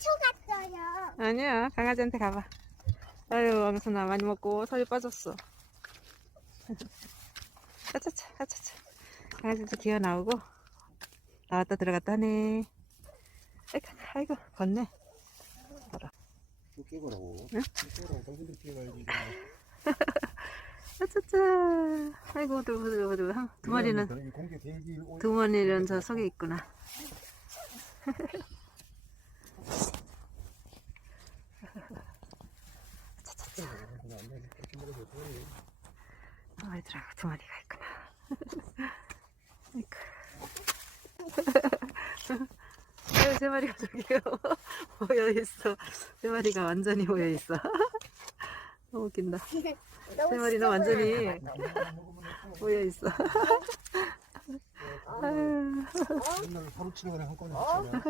훔쳐갔어요. 아니야 강아지한테 가봐. 아유 왕순아 많이 먹고 살이 빠졌어. 아차차 아차차. 강아지도 기어 나오고. 나왔다 들어갔다 하네. 아이고, 아이고 걷네. 또 깨보라고. 응? 깨보라고. 당신들 깨가야지. 아차차 아이고 두, 두, 두, 두, 두 마리는. 두 마리는 저 속에 있구나 먹어도 돼. 두 마리가 있구나. 아이고 아유 세 마리가 저기요? 모여있어. 세 마리가 완전히 모여있어. 너무 웃긴다. 세 마리는 완전히 모여있어. 맨날 서로 치는 거랑 한꺼번에 치냐.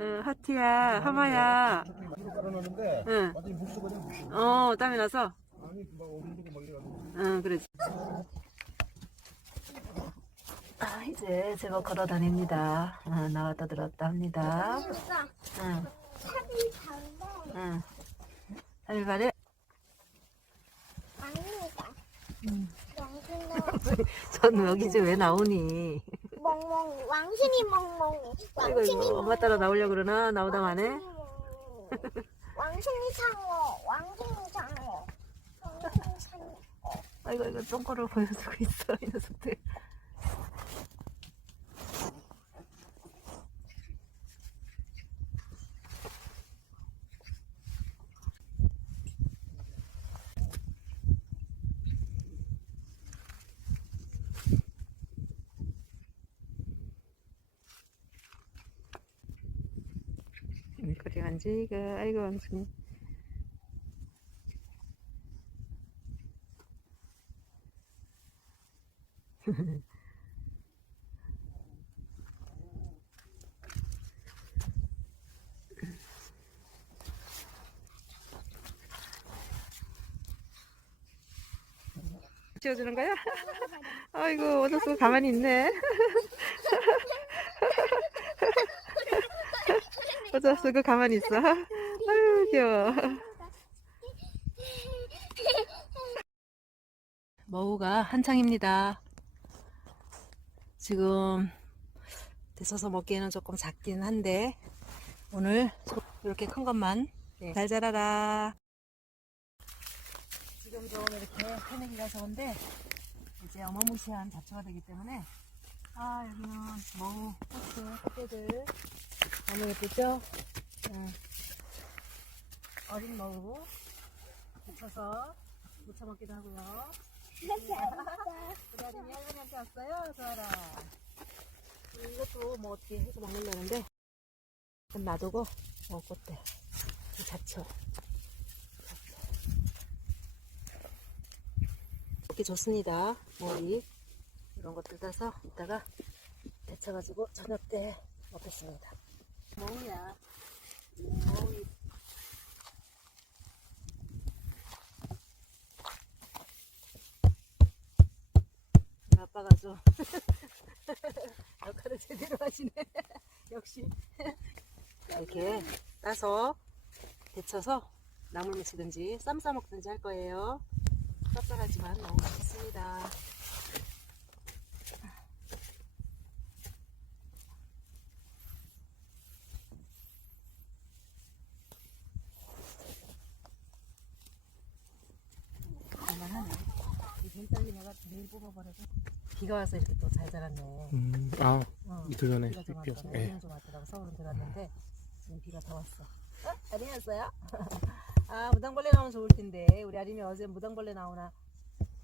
응, 하트야 하마야 깔아놨는데 응. 완전히 묵수거든. 묵수. 어 땀이 나서 아니 막. 응, 그러지. 아, 이제 제법 걸어 다닙니다. 어, 나왔다 들었다 합니다. 응. 응. 3일발에 아닙니다. 음. 왕신은 전 여기 이제 왜 나오니? 멍멍이. 왕신이 멍멍이. 아이고, 왕신이 이거 엄마 따라 나오려고 그러나? 나오다 마네? 왕신이 상어. 왕신이 상어. 왕신이 상어. 아이고, 이거 똥꼬를 보여주고 있어, 이 녀석들. 거리 만지가 아이고 왕순이 지워주는 거야? 아이고 오늘도 가만히 있네 어서 쓰고 가만히 있어. 아유 귀여워. 머우가 한창입니다. 지금 데쳐서 먹기에는 조금 작긴 한데 오늘 이렇게 큰 것만 잘 자라라. 지금 좀 이렇게 캐내기가 좋은데 이제 어마무시한 잡초가 되기 때문에 아 여기는 머우 꽃들 꽃들 너무 예쁘죠? 응. 어린 머우 데쳐서 무쳐 먹기도 하고요. 우리 아들이 할머니한테 왔어요 좋아라. 이것도 뭐 어떻게 해서 먹는다는데 좀 놔두고 먹을 때 잡초. 먹기 좋습니다. 머리 이런 것들 따서 이따가 데쳐가지고 저녁 때 먹겠습니다 머우야. 머우 아빠가 좀 역할을 제대로 하시네. 역시. 이렇게 따서 데쳐서 나물 무치든지 쌈 싸 먹든지 할 거예요 쌉쌀하지만 너무 맛있습니다 얼마나 이 뱀딸기 내일 뽑아버려서 비가 와서 이렇게 또 잘 자랐네 음, 아 어, 이틀 전에 비가 좀 비었어. 왔더라. 예. 여기는 좀 왔더라고 서울은 들어왔는데 지금 비가 더 왔어. 어? 아리였어요? 아 무당벌레 나오면 좋을 텐데 우리 아림이 어제 무당벌레 나오나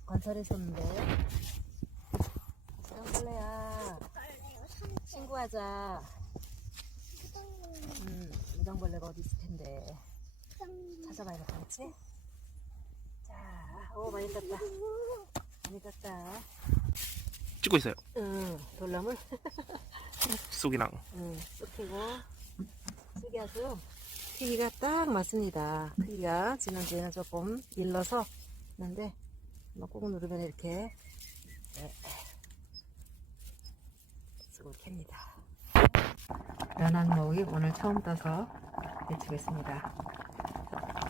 관찰했었는데 무당벌레야 친구하자. 음, 무당벌레가 어디 있을 텐데 찾아봐야 겠지 자, 오 많이 땄다. 많이 땄다. 찍고 있어요. 응, 돌나물. 쑥이랑. 응, 쑥이고 쑥이 아주 크기가 딱 맞습니다. 크기가 지난주에는 조금 일러서 했는데 꾹 누르면 이렇게 네. 쑥을 캡니다. 연한 모이 오늘 처음 떠서 데치겠습니다.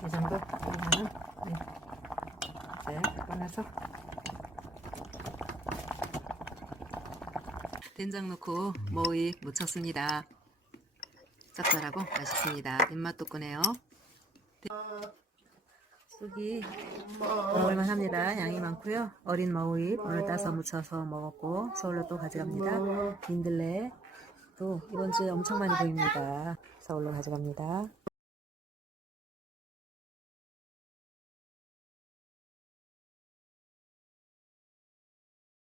이 정도 끓이면은 네. 이제 꺼내서 된장 넣고 모이 무쳤습니다. 짭짤하고 맛있습니다. 입맛 돋구네요. 쑥이 먹을만 합니다. 양이 많고요. 어린 머위 오늘 따서 무쳐서 먹었고 서울로 또 가져갑니다. 민들레 또 이번 주에 엄청 많이 보입니다. 서울로 가져갑니다.